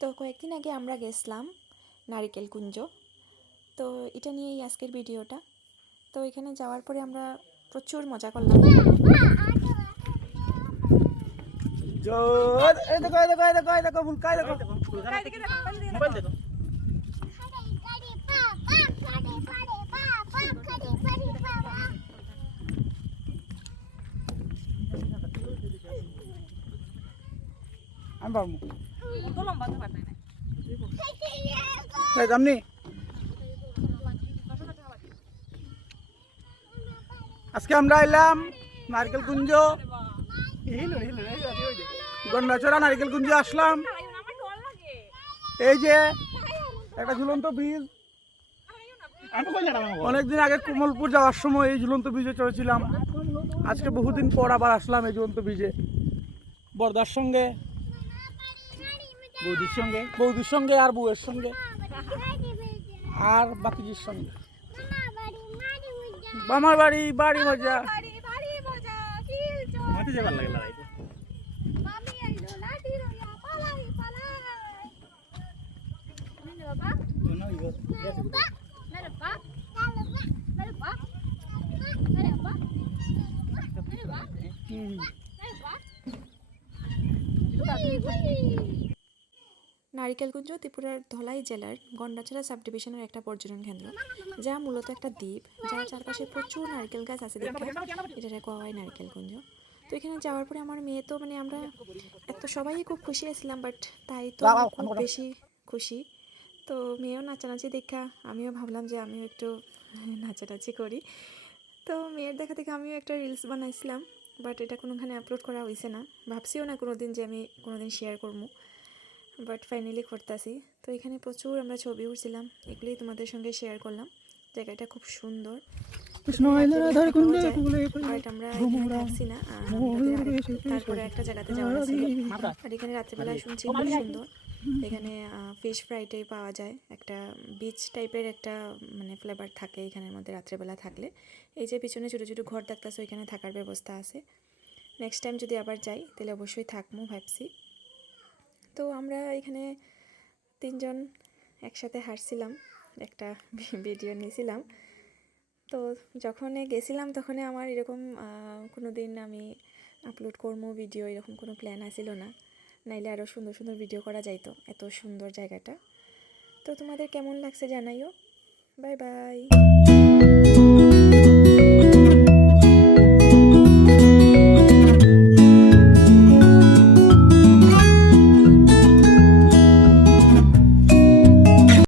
তো কয়েকদিন আগে আমরা গেছিলাম নারিকেল কুঞ্জ। তো এটা নিয়েই আজকের ভিডিওটা। তো এখানে যাওয়ার পরে আমরা প্রচুর মজা করলাম। আজকে আমরা এলাম নারকেল কুঞ্জ, গন্ডাছড়া নারকেল কুঞ্জ আসলাম। এই যে একটা ঝুলন্ত ব্রিজ, অনেকদিন আগে কমলপুর যাওয়ার সময় এই ঝুলন্ত ব্রিজে চড়েছিলাম। আজকে বহুদিন পর আবার আসলাম এই ঝুলন্ত ব্রিজে, বর্দার সঙ্গে, বৌদির সঙ্গে আর বউয়ের সঙ্গে আর বাকিজির সঙ্গে। মামার বাড়ি বাড়ি মজা। নারিকেলকুঞ্জ ত্রিপুরার ধলাই জেলার গন্ডাছড়া সাব ডিভিশনের একটা পর্যটন কেন্দ্র, যা মূলত একটা দ্বীপ, যার চারপাশে প্রচুর নারকেল গাছ আছে দেখে এটা কোয়া হয় নারিকেলকুঞ্জ। তো এখানে যাওয়ার পরে আমার মেয়ে তো আমরা এত সবাই খুব খুশি আছিলাম, বাট তাই তো খুব বেশি খুশি। তো মেয়েও নাচানাচি দেখা আমিও ভাবলাম যে আমিও একটু নাচানাচি করি। তো মেয়ের দেখা দেখে আমিও একটা রিলস বানাইছিলাম, বাট এটা কোনোখানে আপলোড করা হয়েছে না। ভাবছিও না কোনোদিন যে আমি কোনোদিন শেয়ার করবো, বাট ফাইনালি করতেছি। তো এখানে প্রচুর আমরা ছবি উঠছিলাম, এগুলোই তোমাদের সঙ্গে শেয়ার করলাম। জায়গাটা খুব সুন্দর, বাট আমরা এখানে থাকছি না, তারপরে একটা জায়গাতে যাওয়ার আছে। আর এখানে রাত্রিবেলায় শুনছি খুব সুন্দর, এখানে ফিশ ফ্রাইটাই পাওয়া যায়, একটা বিচ টাইপের একটা মানে ফ্লেভার থাকে এখানের মধ্যে রাত্রেবেলা থাকলে। এই যে পিছনে ছোটো ছোটো ঘর থাকতেছে, ওইখানে থাকার ব্যবস্থা আছে। নেক্সট টাইম যদি আবার যাই তাহলে অবশ্যই থাকবো ভাবছি। তো আমরা এখানে তিনজন একসাথে হাঁটছিলাম, একটা ভিডিও নিয়েছিলাম। তো যখন গেছিলাম তখন আমার এরকম কোনো দিন আমি আপলোড করবো ভিডিও এরকম কোনো প্ল্যান আসিল না, নাইলে আরও সুন্দর সুন্দর ভিডিও করা যাইতো, এত সুন্দর জায়গাটা। তো তোমাদের কেমন লাগছে জানাইও। Bye bye.